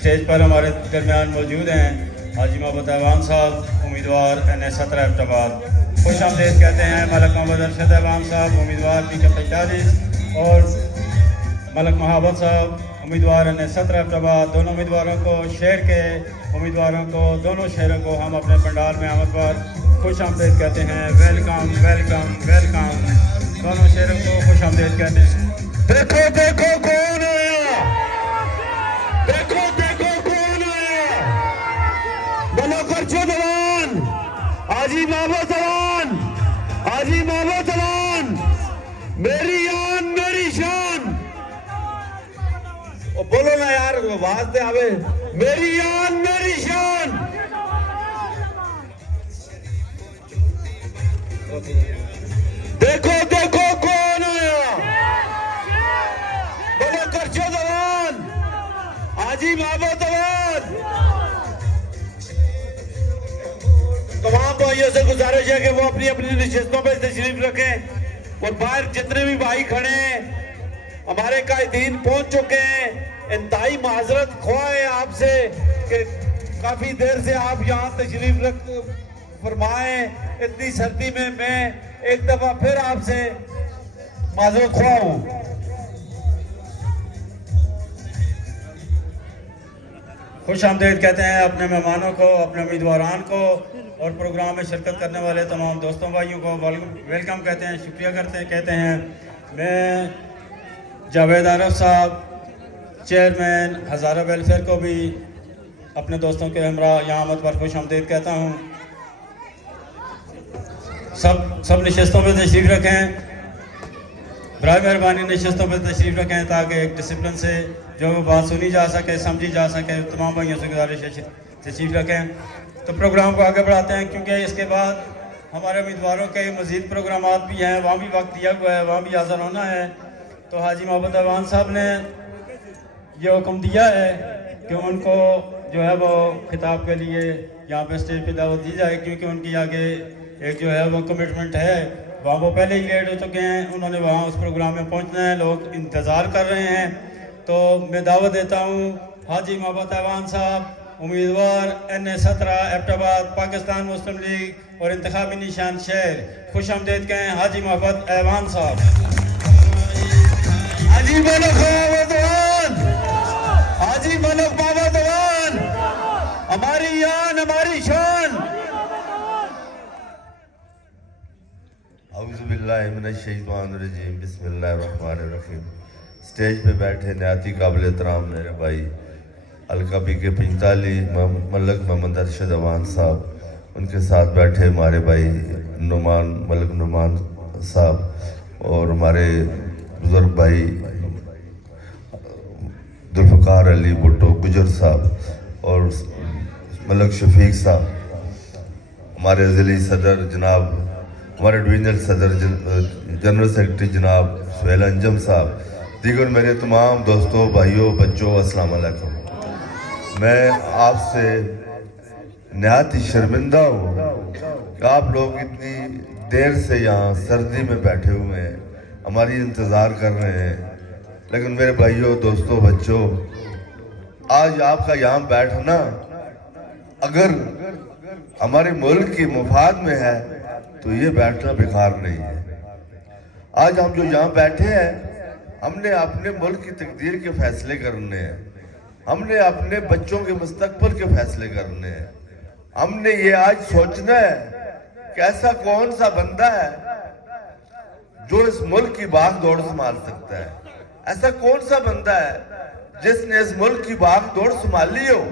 Stage पर हमारे दरमियान मौजूद हैं हाजी मोहम्मद ऐवान साहब, उम्मीदवार NA-17 एबटाबाद। खुश आमदीद कहते हैं मलक मोहम्मद अरशद ऐवान साहब, उम्मीदवार PK-45, और मलक मोहब्बत साहब, उम्मीदवार NA-17 एबटाबाद। दोनों उम्मीदवारों को, शहर के उम्मीदवारों को, दोनों शहरों को हम अपने पंडाल में आमद पर खुश आमदीद कहते हैं। Welcome welcome welcome. दोनों शहरों को खुश आमदीद कहते हैं। देखो देखो कौन आया, देखो देखो कौन आया। बोलो करचो जवान, हाजी मोहम्मद जवान, हाजी मोहम्मद जवान, मेरी आन मेरी शान। ओ बोलो ना यार, आवाज दे आवे। मेरी आन मेरी शान। देखो देखो कौन आया। बोलो करचो जवान, हाजी मोहम्मद जवान। तमाम भाइयों से गुजारिश है कि वो अपनी अपनी नशिस्तों पर तशरीफ रखें, और बाहर जितने भी भाई खड़े हैं, हमारे कायदीन पहुंच चुके हैं। इंतहाई माजरत ख्वाह है आपसे कि काफी देर से आप यहाँ तशरीफ रख फरमाएं। इतनी सर्दी में मैं एक दफा फिर आपसे माजरत ख्वाह हूँ। खुश आमदीद कहते हैं अपने मेहमानों को, अपने उम्मीदवारान को, और प्रोग्राम में शिरकत करने वाले तमाम दोस्तों भाइयों को वेलकम कहते हैं, शुक्रिया कहते हैं। मैं जावेद आरफ साहब, चेयरमैन हज़ारा वेलफेयर को भी अपने दोस्तों के हमरा यहाँ आमद पर खुश आमदीद कहता हूँ। सब नशिस्तों पर तशरीफ़ रखें, बराए मेहरबानी नशिस्तों पर तशरीफ़ रखें ताकि एक डिसिप्लिन से जो बात सुनी जा सके, समझी जा सके। तमाम भाइयों से गुजारिश है तशरीफ़ रखें। तो प्रोग्राम को आगे बढ़ाते हैं, क्योंकि इसके बाद हमारे उम्मीदवारों के मज़ीद प्रोग्रामात भी हैं, वहाँ भी वक्त दिया हुआ है, वहाँ भी हाज़िर होना है। तो हाजी मोहम्मद ऐवान साहब ने ये हुक्म दिया है कि उनको जो है वो खिताब के लिए यहाँ पे स्टेज पे दावत दी जाए, क्योंकि उनकी आगे एक जो है वो कमिटमेंट है। वहाँ वो पहले ही लेट हो चुके हैं, उन्होंने वहाँ उस प्रोग्राम में पहुँचना है, लोग इंतज़ार कर रहे हैं। तो मैं दावत देता हूँ हाजी मोहम्मद ऐवान साहब, उम्मीदवार NA-17 एबटाबाद, पाकिस्तान मुस्लिम लीग और इंतखाबी निशान शहर। खुश आमदीद कहें हाजी मोहम्मद ऐवान साहब। हाजी मलक मोहम्मद जवान, हाजी मलक मोहम्मद जवान, हमारी आन हमारी शान। औज़ु बिल्लाहि मिनश शैतानिर रजीम, बिस्मिल्लाहिर रहमानिर रहीम। स्टेज पे बैठे नहायती काबिल एहतराम मेरे भाई हल्का PK-45 मलक मोहम्मद अरशद ऐवान साहब, उनके साथ बैठे हमारे भाई मलक नुमान साहब, और हमारे बुजुर्ग भाई जुल्फ़िकार अली भुट्टो गुजर साहब, और मलक शफीक साहब, हमारे ज़िली सदर जनाब, हमारे डिवीजनल सदर जनरल सेक्रेटरी जनाब सुहेल अंजम साहब, दीगर मेरे तमाम दोस्तों, भाइयों, बच्चों, अस्सलाम वालेकुम। मैं आपसे नहायत ही शर्मिंदा हूँ कि आप लोग इतनी देर से यहाँ सर्दी में बैठे हुए हैं, हमारी इंतज़ार कर रहे हैं। लेकिन मेरे भाइयों, दोस्तों, बच्चों, आज आपका यहाँ बैठना अगर हमारे मुल्क की मुफाद में है तो ये बैठना बेकार नहीं है। आज हम जो यहाँ बैठे हैं, हमने अपने मुल्क की तकदीर के फैसले करने हैं, हमने अपने बच्चों के मुस्तकबिल के फैसले करने हैं। हमने ये आज सोचना है कि ऐसा कौन सा बंदा है जो इस मुल्क की भाग दौड़ संभाल सकता है, ऐसा कौन सा बंदा है जिसने इस मुल्क की भाग दौड़ संभाली हो,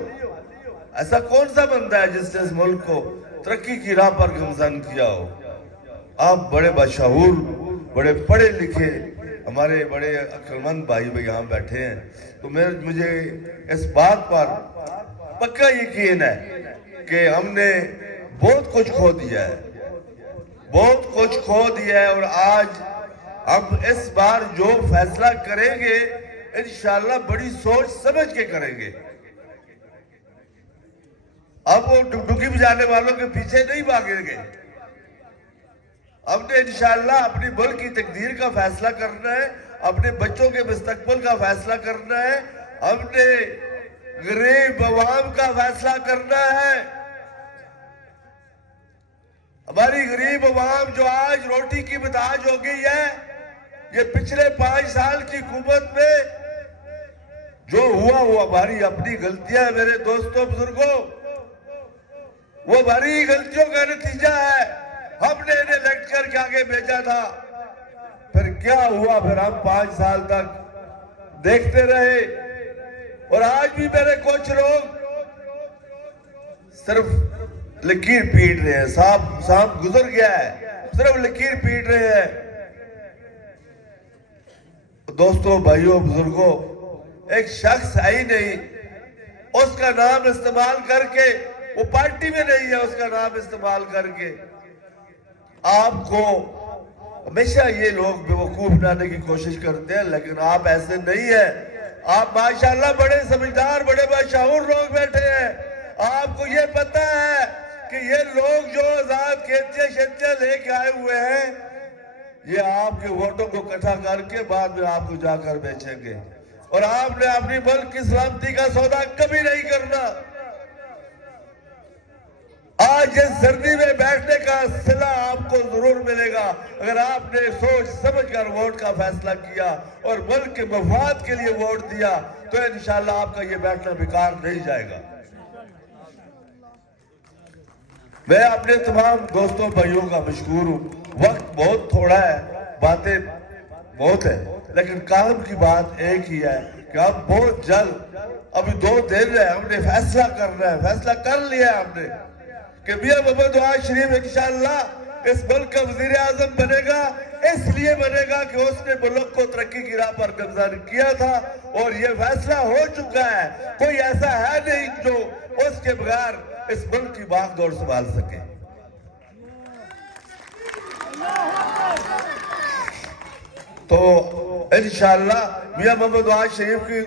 ऐसा कौन सा बंदा है जिसने इस मुल्क को तरक्की की राह पर गमजन किया हो। आप बड़े बाशऊर, बड़े पढ़े लिखे, हमारे बड़े अक्लमंद भाई यहाँ बैठे हैं, तो मुझे इस बात पर पक्का यकीन है कि हमने बहुत कुछ खो दिया है, बहुत कुछ खो दिया है। और आज हम इस बार जो फैसला करेंगे इंशाअल्लाह बड़ी सोच समझ के करेंगे। अब वो डुगडुगी बजाने वालों के पीछे नहीं भागेंगे। हमने इंशाअल्लाह अपनी मुल्क की तकदीर का फैसला करना है, अपने बच्चों के मुस्तकबिल का फैसला करना है। हमने गरीब अवाम का फैसला करना है। हमारी गरीब अवाम जो आज रोटी की मुताज हो गई है, ये पिछले 5 साल की हुकूमत में जो हुआ वो हमारी अपनी गलतियां है मेरे दोस्तों बुजुर्गों, वो हमारी गलतियों का नतीजा है। हमने इन्हें इलेक्ट करके आगे भेजा था, फिर क्या हुआ, फिर हम 5 साल तक देखते रहे। और आज भी मेरे कुछ लोग सिर्फ लकीर पीट रहे हैं, सांप गुजर गया है, सिर्फ लकीर पीट रहे हैं। दोस्तों भाइयों बुजुर्गों, एक शख्स है ही नहीं, उसका नाम इस्तेमाल करके, वो पार्टी में नहीं है, उसका नाम इस्तेमाल करके आपको हमेशा ये लोग बेवकूफ बनाने की कोशिश करते हैं, लेकिन आप ऐसे नहीं है। आप माशाल्लाह बड़े समझदार, बड़े बाशाऊर लोग बैठे हैं। आपको ये पता है कि ये लोग जो आजाद खेतियां शेतियां लेके आए हुए हैं, ये आपके वोटों को इकट्ठा करके बाद में आपको जाकर बेचेंगे, और आपने अपनी मुल्क की सलामती का सौदा कभी नहीं करना। आज इस सर्दी में बैठने का सिला आपको जरूर मिलेगा अगर आपने सोच समझकर वोट का फैसला किया और मुल्क के मफाद के लिए वोट दिया, तो इंशाल्लाह आपका ये बैठना बेकार नहीं जाएगा। मैं अपने तमाम दोस्तों भाइयों का मशकूर हूँ। वक्त बहुत थोड़ा है, बातें बहुत है, लेकिन काम की बात एक ही है कि हम बहुत जल्द, अभी 2 दिन है, हमने फैसला करना है। फैसला कर लिया है हमने कि मियां मोहम्मद नवाज शरीफ इंशाअल्लाह इस मुल्क का वजीर आजम बनेगा। इसलिए बनेगा कि उसने मुल्क को तरक्की की राह पर गामजन किया था, और ये फैसला हो चुका है। कोई ऐसा है नहीं जो उसके बगैर इस मुल्क की बागडोर संभाल सके। तो इंशाअल्लाह मियां मोहम्मद नवाज शरीफ की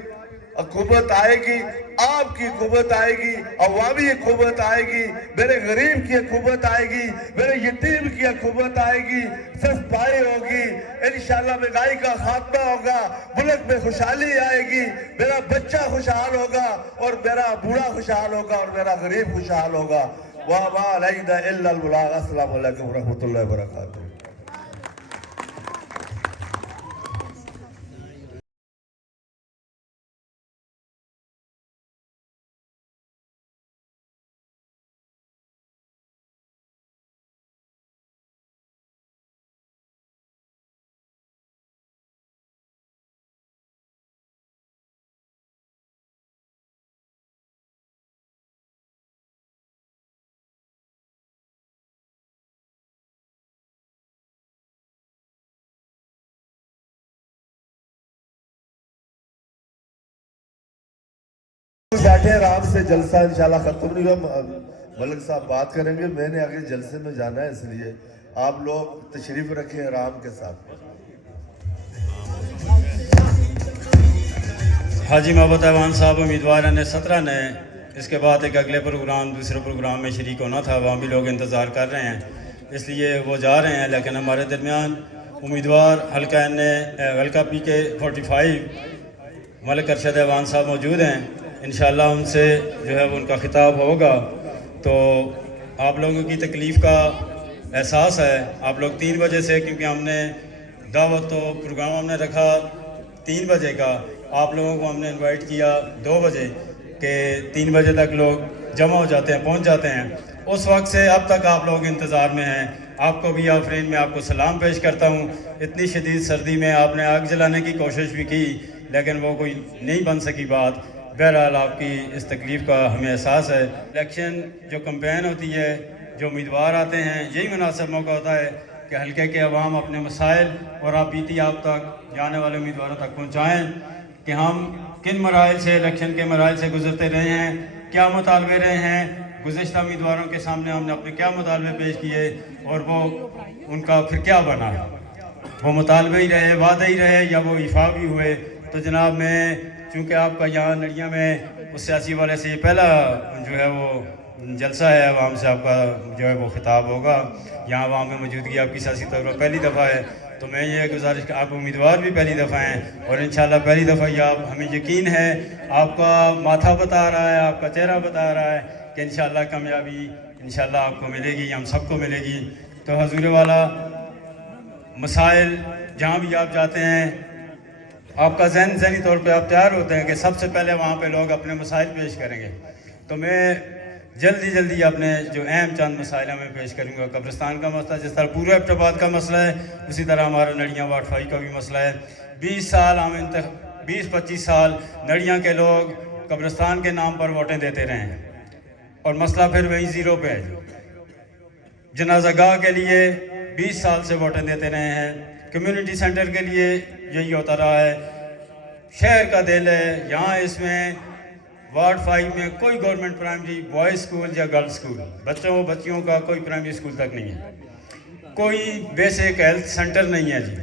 हुकूमत आएगी, आपकी हुकूमत आएगी, अवामी हुकूमत आएगी, मेरे गरीब की हुकूमत आएगी, मेरे यतीम की हुकूमत आएगी, सस्ताई होगी, इंशाअल्लाह महंगाई का खात्मा होगा, मुल्क में खुशहाली आएगी, मेरा बच्चा खुशहाल होगा, और मेरा बूढ़ा खुशहाल होगा, और मेरा गरीब खुशहाल होगा। वाह वाह ला इलाहा इल्लल्लाह। अस्सलामु अलैकुम व रहमतुल्लाहि व बरकातहू। बैठे आराम से, जलसा इंशाल्लाह खत्म नहीं हुआ, मलिक साहब बात करेंगे। मैंने आगे जलसे में जाना है, इसलिए आप लोग तशरीफ रखें आराम के साथ। हाजी मोहब्बत ऐवान साहब उम्मीदवार ने 17 ने, इसके बाद एक अगले प्रोग्राम, दूसरे प्रोग्राम में शरीक होना था। वहाँ भी लोग इंतज़ार कर रहे हैं, इसलिए वो जा रहे हैं। लेकिन हमारे दरमियान उम्मीदवार हल्का PK 45 मलिक अरशद ऐवान साहब मौजूद हैं। इंशाअल्लाह उनसे जो है वो उनका खिताब होगा। तो आप लोगों की तकलीफ़ का एहसास है। आप लोग 3 बजे से, क्योंकि हमने दावत तो प्रोग्राम हमने रखा 3 बजे का, आप लोगों को हमने इनवाइट किया 2 बजे कि 3 बजे तक लोग जमा हो जाते हैं, पहुंच जाते हैं। उस वक्त से अब तक आप लोग इंतज़ार में हैं। आपको भी आफरीन में आपको सलाम पेश करता हूँ। इतनी शदीद सर्दी में आपने आग जलाने की कोशिश भी की, लेकिन वो कोई नहीं बन सकी बात। बहरहाल आपकी इस तकलीफ़ का हमें एहसास है। इलेक्शन जो कैंपेन होती है, जो उम्मीदवार आते हैं, यही मुनासिब मौका होता है कि हल्के के अवाम अपने मसाइल और आप बीती आप तक जाने वाले उम्मीदवारों तक पहुँचाएँ कि हम किन मराइल से, इलेक्शन के मराइल से गुजरते रहे हैं, क्या मुतालबे रहे हैं, गुज़िश्ता उम्मीदवारों के सामने हमने अपने क्या मुतालबे पेश किए और वो उनका फिर क्या बना। वो मुतालबे ही रहे, वादे ही रहे, या वो इफा भी हुए। तो जनाब, मैं चूँकि आपका यहाँ नड़िया में उस सियासी वाले से ये पहला जो है वो जलसा है, आवाम से आपका जो है वो खिताब होगा। यहाँ आवाम में मौजूदगी आपकी सियासी तौर पर पहली दफ़ा है, تو میں یہ گزارش کہ آپ امیدوار بھی پہلی دفعہ ہیں اور انشاءاللہ پہلی دفعہ یہ آپ ہمیں یقین ہے آپ کا ماتھا بتا رہا ہے, آپ کا چہرہ بتا رہا ہے کہ انشاءاللہ کامیابی انشاءاللہ آپ کو ملے گی, ہم سب کو ملے گی. تو حضور والا مسائل جہاں بھی آپ جاتے ہیں آپ کا ذہنی طور پہ آپ تیار ہوتے ہیں کہ سب سے پہلے وہاں پہ لوگ اپنے مسائل پیش کریں گے. تو میں جلدی اپنے جو اہم چند مسائل ہیں میں پیش کروں گا. قبرستان کا مسئلہ جس طرح پورے ایبٹ آباد کا مسئلہ ہے اسی طرح ہمارا نڑیاں واٹ فائی کا بھی مسئلہ ہے. 20-25 سال نڑیاں کے لوگ قبرستان کے نام پر ووٹیں دیتے رہے ہیں اور مسئلہ پھر وہیں زیرو پہ ہے. جنازہ گاہ کے لیے 20 سال سے ووٹیں دیتے رہے ہیں, کمیونٹی سینٹر کے لیے یہی ہوتا رہا ہے. شہر کا دل ہے, یہاں اس میں وارڈ 5 میں کوئی گورنمنٹ پرائمری بوائز اسکول یا گرلز اسکول بچیوں کا کوئی پرائمری اسکول تک نہیں ہے, کوئی بیسک ہیلتھ سینٹر نہیں ہے جی,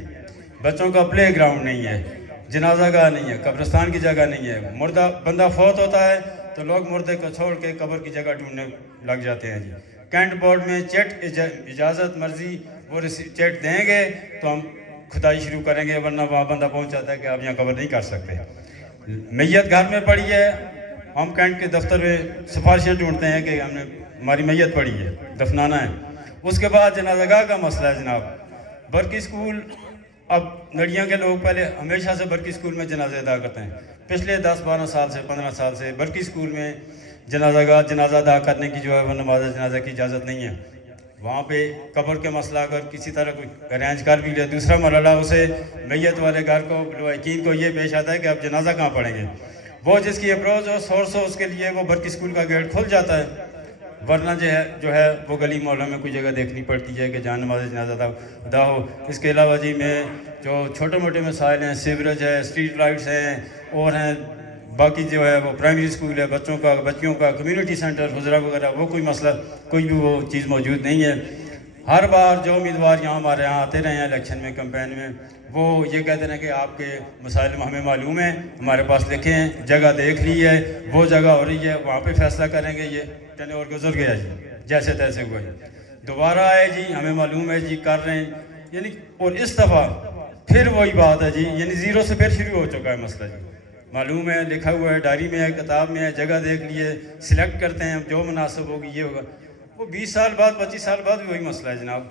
بچوں کا پلے گراؤنڈ نہیں ہے, جنازہ گاہ نہیں ہے, قبرستان کی جگہ نہیں ہے. مردہ بندہ فوت ہوتا ہے تو لوگ مردے کو چھوڑ کے قبر کی جگہ ڈھونڈنے لگ جاتے ہیں جی. کینٹ بورڈ میں چیٹ اجازت مرضی وہ چیٹ دیں گے تو ہم کھدائی شروع کریں گے, ورنہ وہاں بندہ پہنچ جاتا ہے کہ آپ یہاں قبر نہیں کر سکتے. میت گھر میں پڑی ہے, ہم کینٹ کے دفتر میں سفارشیں ڈھونڈتے ہیں کہ ہم نے ہماری میت پڑی ہے, دفنانا ہے. اس کے بعد جنازہ گاہ کا مسئلہ ہے جناب. برکی اسکول, اب نڑیاں کے لوگ پہلے ہمیشہ سے برکی اسکول میں جنازے ادا کرتے ہیں. پچھلے 10-12 سال سے 15 سال سے برکی اسکول میں جنازہ ادا کرنے کی جو ہے وہ نماز جنازہ کی اجازت نہیں ہے. وہاں پہ قبر کے مسئلہ اگر کسی طرح کوئی ارینج کر بھی لے, دوسرا مرحلہ اسے میت والے گھر کو لوائقین کو یہ پیش آتا ہے کہ آپ جنازہ کہاں پڑھیں گے. وہ جس کی اپروچ ہو سورس ہو اس کے لیے وہ برکی اسکول کا گیٹ کھل جاتا ہے, ورنہ جو ہے وہ گلی محلہ میں کوئی جگہ دیکھنی پڑتی ہے کہ جہاں نماز جنازہ ادا ہو. اس کے علاوہ جی میں جو چھوٹے موٹے مسائل ہیں, سیوریج ہے, اسٹریٹ لائٹس ہیں اور ہیں, باقی جو ہے وہ پرائمری اسکول ہے بچیوں کا کمیونٹی سینٹر حضرہ وغیرہ, وہ کوئی مسئلہ کوئی بھی وہ چیز موجود نہیں ہے. ہر بار جو امیدوار یہاں ہمارے یہاں آتے رہے ہیں الیکشن میں کمپین میں, وہ یہ کہتے ہیں کہ آپ کے مسائل ہمیں معلوم ہیں, ہمارے پاس لکھے ہیں, جگہ دیکھ لی ہے, وہ جگہ ہو رہی ہے, وہاں پہ فیصلہ کریں گے. یہ ٹین اور گزر گیا جی, جیسے تیسے ہوا جی, دوبارہ آئے جی ہمیں معلوم ہے جی کر رہے ہیں, یعنی اور اس دفعہ پھر وہی بات ہے جی, یعنی زیرو سے پھر شروع ہو چکا ہے مسئلہ جی. معلوم ہے, لکھا ہوا ہے, ڈائری میں ہے, کتاب میں ہے, جگہ دیکھ لیے, سلیکٹ کرتے ہیں جو مناسب ہوگی یہ ہوگا. وہ 20 سال بعد 25 سال بعد بھی وہی مسئلہ ہے جناب.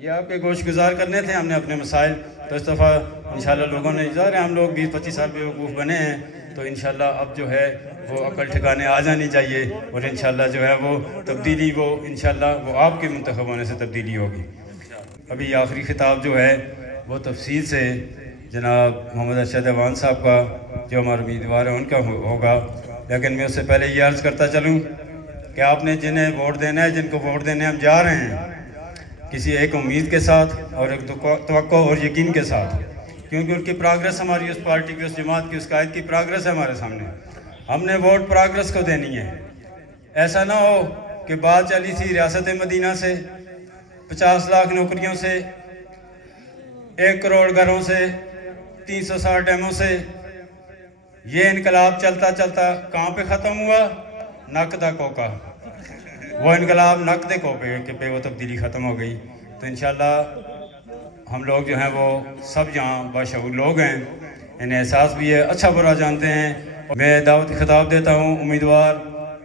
یہ آپ کے گوش گزار کرنے تھے ہم نے اپنے مسائل, تو اس دفعہ انشاءاللہ لوگوں نے ظاہر ہے ہم لوگ 20-25 سال پہ وقوف بنے ہیں, تو انشاءاللہ اب جو ہے وہ عقل ٹھکانے آ جانی چاہیے اور انشاءاللہ جو ہے وہ تبدیلی وہ انشاءاللہ وہ آپ کے منتخب ہونے سے تبدیلی ہوگی. ابھی آخری خطاب جو ہے وہ تفصیل سے جناب محمد ارشد اعوان صاحب کا جو ہمارے امیدوار ہیں ان کا ہوگا, لیکن میں اس سے پہلے یہ عرض کرتا چلوں کہ آپ نے جنہیں ووٹ دینا ہے, جن کو ووٹ دینے ہم جا رہے ہیں, کسی ایک امید کے ساتھ اور ایک توقع اور یقین کے ساتھ, کیونکہ ان کی پروگرس ہماری اس پارٹی کی, اس جماعت کی, اس قائد کی پروگرس ہے ہمارے سامنے. ہم نے ووٹ پروگرس کو دینی ہے. ایسا نہ ہو کہ بات چلی تھی ریاست مدینہ سے, 50 لاکھ نوکریوں سے, 1 کروڑ گھروں سے, 360 ڈیموں سے, یہ انقلاب چلتا چلتا کہاں پہ ختم ہوا؟ نک دا کوکا. وہ انقلاب نک دے کوپے کے پہ وہ تبدیلی ختم ہو گئی. تو انشاءاللہ ہم لوگ جو ہیں وہ سب یہاں باشعور لوگ ہیں, انہیں احساس بھی ہے, اچھا برا جانتے ہیں. میں دعوت خطاب دیتا ہوں امیدوار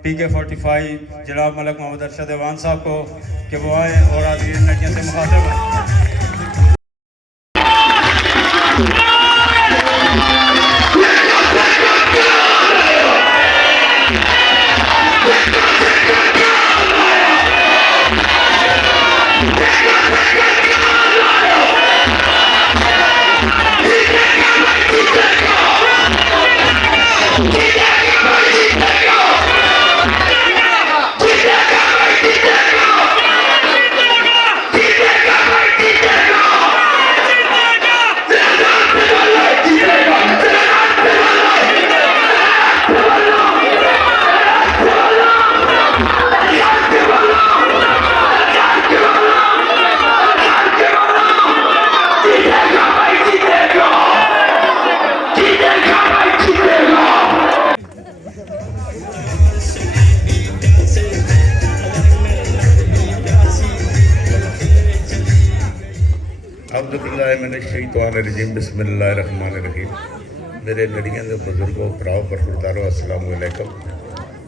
PK 45 جناب ملک محمد ارشد اعوان صاحب کو کہ وہ آئیں اور حاضرین نڑیاں سے مخاطب ہیں. औज़ुबिल्लाहिमिनश्शैतानिर्रजीम बिस्मिल्लाहिर्रहमानिर्रहीम। मेरे लड़ियां दे बुजुर्गों भराओ बरखुरदारो अस्सलाम वालेकुम।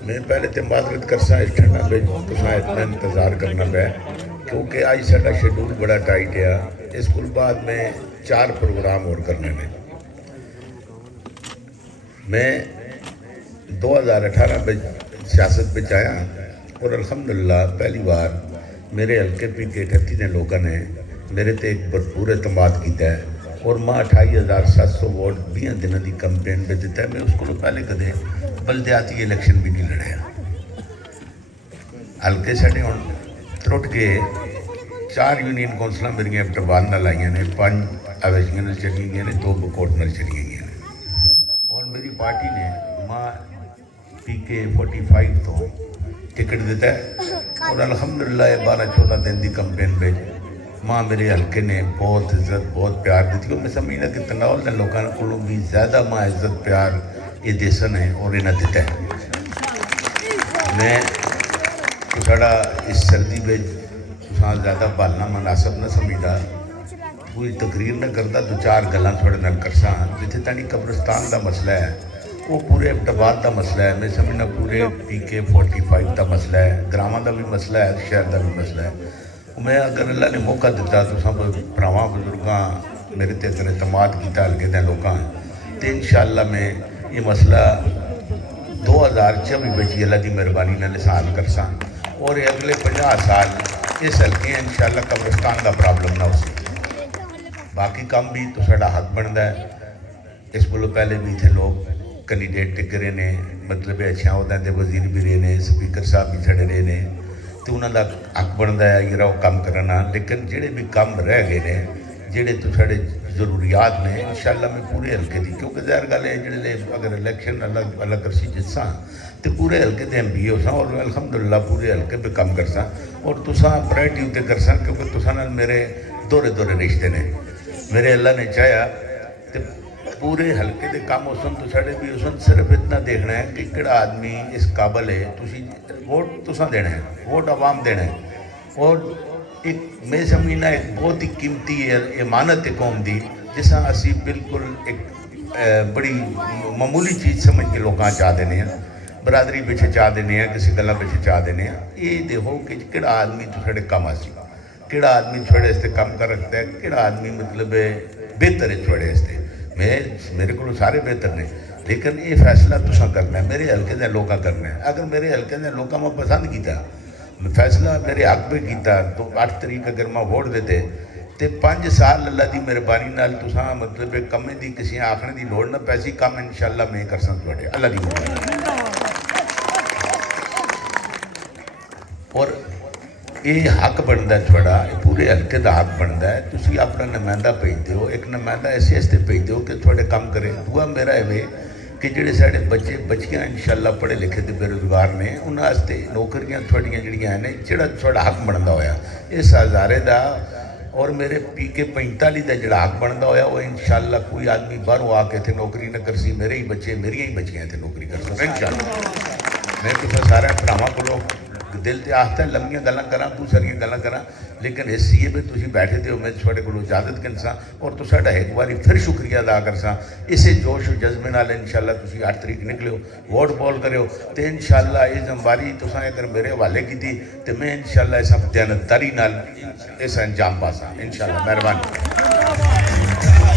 मैं पहले तो माजरत करसा इस ठंडा में तुसां इतना इंतज़ार करना पे क्योंकि आज साडा शेड्यूल बड़ा टाइट है। इस कुल बाद में 4 प्रोग्राम और करने ने। मैं 2018 में सियासत में आया और अल्हम्दुलिल्लाह पहली बार मेरे हल्के पी के 38 ने लोगों ने मेरे ते एक भरपूर एतमाद किया है और मैं 28,700 वोट 20 दिनों की कंपेन में दिता है। मैं उसको पहले कदे बलदियाती इलेक्शन भी नहीं लड़िया। हल्के साढ़े हम त्रुट के 4 यूनियन कौंसलां मेरिया टबान नाल आईयां ने, 5 अवैशियां नाल चली गई ने, 2 बकोट नाल चली गई ने और मेरी पार्टी ने मां PK 45 तो टिकट दिता है और अल्हम्दुलिल्लाह 12-14 दिन की कंपेन में मां मेरे हल्के ने बहुत इज्जत बहुत प्यार दी। मैं समझना कि तनावल ने लोगों को भी ज़्यादा मां इज्जत प्यार ये देसन है और इन्हें दिता है। मैं तो साड़ा इस सर्दी में तुसां ज़्यादा भालना मुनासिब न समझदा, कोई तकरीर न करता, 2-4 गल्लां थोड़े नाल करसां। जिथे तानी कब्रिस्तान का मसला है वो पूरे अब्टाबाद का मसला है, मैं समझना पूरे PK 45 का मसला है, ग्रामां का भी मसला है, शहर का भी मसला है। मैं अगर अल्लाह ने मौका दिता तो सब भरावां बुजुर्गां मेरे ते अगर एतमाद किया हल्के दे लोकां तो इंशाअल्लाह मैं ये मसला 2024 में अल्लाह की मेहरबानी नाल हल करसां और अगले 50 साल इस हल्के इंशाअल्लाह कब्रिस्तान का प्रॉब्लम ना हो सके। बाकी काम भी तो साडा हक बनता है। इस कोलों पहले भी इतने लोग कैंडीडेट टिक रहे ने, मतलब अच्छा अहदों के वजीर भी रहे ने, स्पीकर साहब भी छड़े रहे ने, तो उन्होंने हक बनता है जरा वो काम करना। लेकिन जोड़े भी काम रह गए ने जोड़े तो साढ़े जरूरियात ने इंशाअल्लाह मैं पूरे हल्के की, क्योंकि ज़ाहिर गल है जोड़े अगर इलेक्शन अलग अलग करसी जिसा तो पूरे हल्के के MB हो सा और अल्हम्दुलिल्लाह पूरे हल्के पे काम करसा और तुसा प्रायरिटी उत्ते करसा क्योंकि तुसा नाल मेरे दोहरे रिश्ते ने। मेरे अल्लाह ने चाहा तो पूरे हल्के के काम उसन तो साढ़े भी उसन सिर्फ इतना देखना है कि किहड़ा आदमी इस काबल है, तुसी वोट तुसा देना है, वोट आवाम देना है। और एक मैं समझना एक बहुत ही कीमती इमानत है कौम की जिसा असी बिल्कुल एक बड़ी मामूली चीज़ समझ के लोग चाह देने हैं, बरादरी पिछे चाह देने हैं, किसी गल्ला पिछे चाह देने हैं। ये देखो कि किहड़ा आदमी तो साढ़े कम आसी, किहड़ा आदमी थोड़े इससे कम कर रखता है, किहड़ा आदमी मतलब बेहतर है थोड़े इससे। मेरे को सारे बेहतर ने, लेकिन ये फैसला तुसा करना है, मेरे हल्के के लोग करना है। अगर मेरे हल्के के लोगों में पसंद किया फैसला मेरे हक पे किया तो 8 तारीख अगर मैं वोट देते तो 5 साल अल्लाह की मेहरबानी नाल तुसा मतलब कमे की किसी आखने की लोड़ ना पैसी, काम इंशाअल्लाह मैं कर सकता अल्लाह की मेहरबानी। और ये हक बनता है थोड़ा, पूरे हल्के का हक बनता है। तुसी अपना नुमाइंदा भेज दो, एक नुमाइंदा ऐसे ऐसे भेज दो कि थोड़े काम करे। दुआ मेरा है कि जोड़े साढ़े बच्चे बच्चियां इंशाअल्लाह पढ़े लिखे तो बेरोजगार ने उन्होंने नौकरियां थोड़ियां जड़ियां ने जोड़ा थोड़ा हक बनता होया इस हज़ारे का और मेरे PK 45 का जोड़ा हक बनता होया वो इंशाअल्लाह कोई आदमी बाहरों आके इतने नौकरी न कर सी, मेरे ही बच्चे मेरिया ही बच्चियां इतने नौकरी कर सकते इंशाअल्लाह। मैं तुम सारे भरावां को दिल से आखता है लंबियां गल्लां करा, तू सारियां गल्लां करा, लेकिन इस सीए पे तुसीं बैठे थे हो मैं थोड़े को इजाजत करसा और तुसाडा एक बारी फिर शुक्रिया अदा करसा। इसे जोश जज्बे नाल इंशाअल्लाह तुसीं 8 तारीख निकलियो, वोट पोल करियो तो इंशाअल्लाह ये जिम्मेवारी तुसां अगर मेरे हवाले की तो मैं इंशाअल्लाह इस दयानतदारी नाल इस अंजाम पासा इंशाअल्लाह। मेहरबानी।